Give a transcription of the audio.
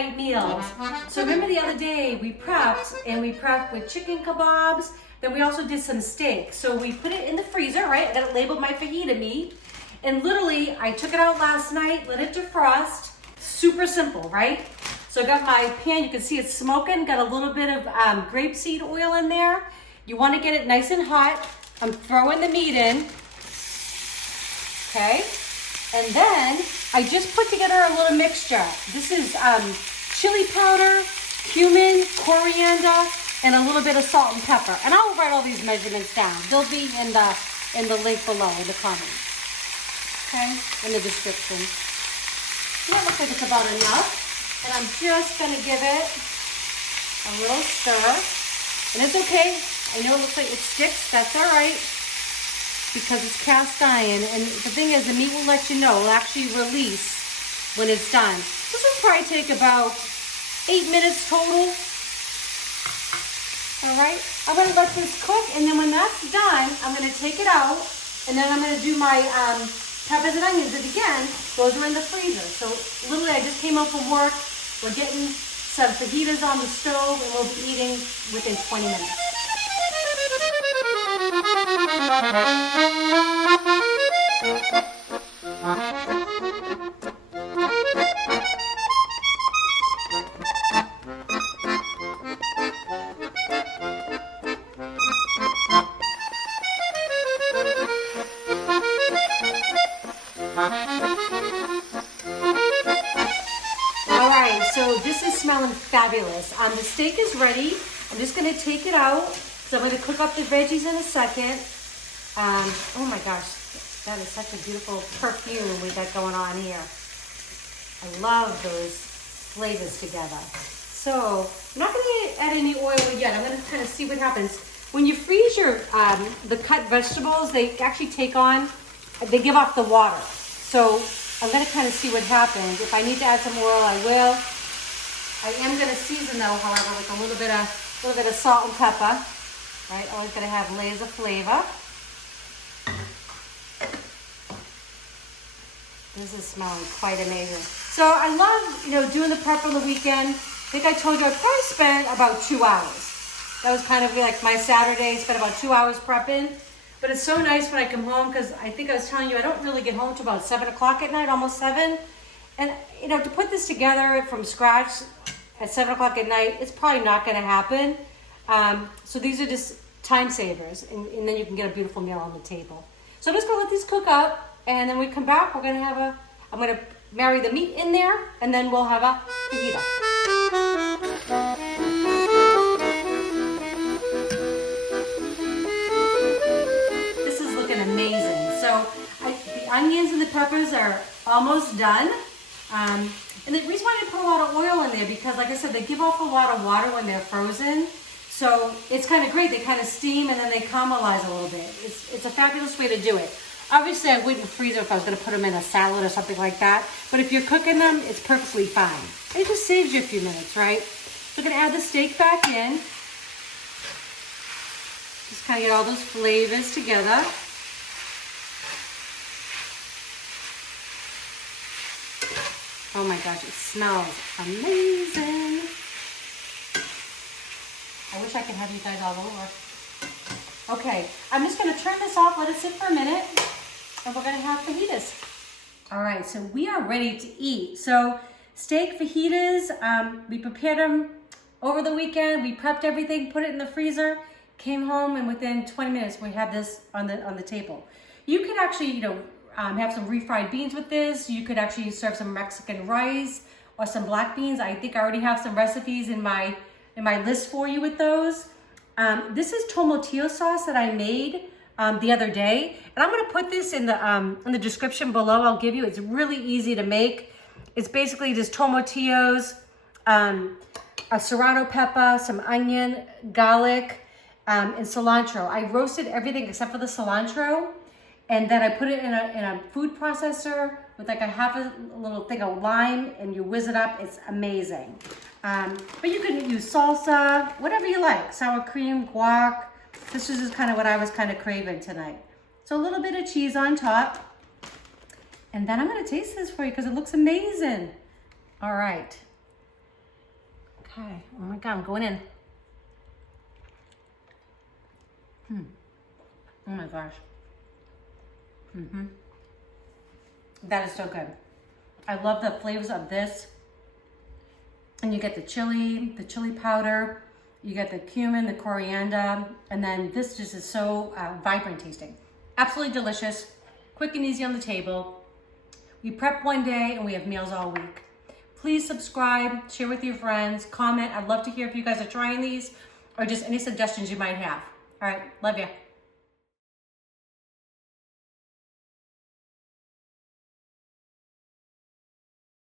weeknight meals. So remember the other day we prepped with chicken kebabs, then we also did some steak. So we put it in the freezer, right? I got it labeled my fajita meat. And literally, I took it out last night, let it defrost. Super simple, right? So I got my pan, you can see it's smoking, got a little bit of grapeseed oil in there. You want to get it nice and hot. I'm throwing the meat in, okay? And then I just put together a little mixture. This is chili powder, cumin, coriander, and a little bit of salt and pepper. And I'll write all these measurements down. They'll be in the link below in the comments, okay? In the description. So that looks like it's about enough. And I'm just gonna give it a little stir. And it's okay. I know it looks like it sticks, that's all right, because it's cast iron. And the thing is, the meat will let you know, it'll actually release when it's done. This will probably take about 8 minutes total. All right, I'm gonna let this cook, and then when that's done, I'm gonna take it out, and then I'm gonna do my peppers and onions. And again, those are in the freezer. So literally, I just came home from work. We're getting some fajitas on the stove, and we'll be eating within 20 minutes. So this is smelling fabulous. The steak is ready. I'm just gonna take it out. So I'm gonna cook up the veggies in a second. Oh my gosh, that is such a beautiful perfume we got going on here. I love those flavors together. So I'm not gonna add any oil yet. I'm gonna kind of see what happens. When you freeze your the cut vegetables, they actually they give off the water. So I'm gonna kind of see what happens. If I need to add some oil, I will. I am gonna season though, however, with a little bit of salt and pepper. Right, always gonna have layers of flavor. This is smelling quite amazing. So I love, doing the prep on the weekend. I think I told you I probably spent about 2 hours. That was kind of like my Saturday. Spent about 2 hours prepping. But it's so nice when I come home, because I think I was telling you, I don't really get home till about 7 o'clock at night, almost 7. And, to put this together from scratch at 7 o'clock at night, it's probably not going to happen. So these are just time savers, and then you can get a beautiful meal on the table. So I'm just going to let these cook up, and then we come back, we're going to I'm going to marry the meat in there, and then we'll have a fajita. Amazing. So the onions and the peppers are almost done. And the reason why I put a lot of oil in there, because like I said, they give off a lot of water when they're frozen. So it's kind of great. They kind of steam and then they caramelize a little bit. It's a fabulous way to do it. Obviously, I wouldn't freeze them if I was going to put them in a salad or something like that. But if you're cooking them, it's perfectly fine. It just saves you a few minutes, right? So I'm going to add the steak back in. Just kind of get all those flavors together. Oh my gosh, it smells amazing. I wish I could have you guys all over. Okay, I'm just gonna turn this off, let it sit for a minute, and we're gonna have fajitas. All right, so we are ready to eat. So steak fajitas, we prepared them over the weekend. We prepped everything, put it in the freezer, came home, and within 20 minutes, we had this on the table. You could actually, have some refried beans with this. You could actually serve some Mexican rice or some black beans. I think I already have some recipes in my list for you with those. This is Tomatillo sauce that I made the other day, and I'm gonna put this in the description below. I'll give you. It's really easy to make. It's basically just tomatillos, a serrano pepper, some onion, garlic, and cilantro. I roasted everything except for the cilantro. And then I put it in a food processor with like a little thing of lime, and you whiz it up. It's amazing. But you can use salsa, whatever you like. Sour cream, guac. This is just kind of what I was kind of craving tonight. So a little bit of cheese on top. And then I'm gonna taste this for you because it looks amazing. All right. Okay, oh my God, I'm going in. Oh my gosh. That is so good. I love the flavors of this. And you get the chili powder, you get the cumin, the coriander, and then this just is so vibrant tasting. Absolutely delicious, quick and easy on the table. We prep one day and we have meals all week. Please subscribe, share with your friends, comment. I'd love to hear if you guys are trying these or just any suggestions you might have. All right, love you.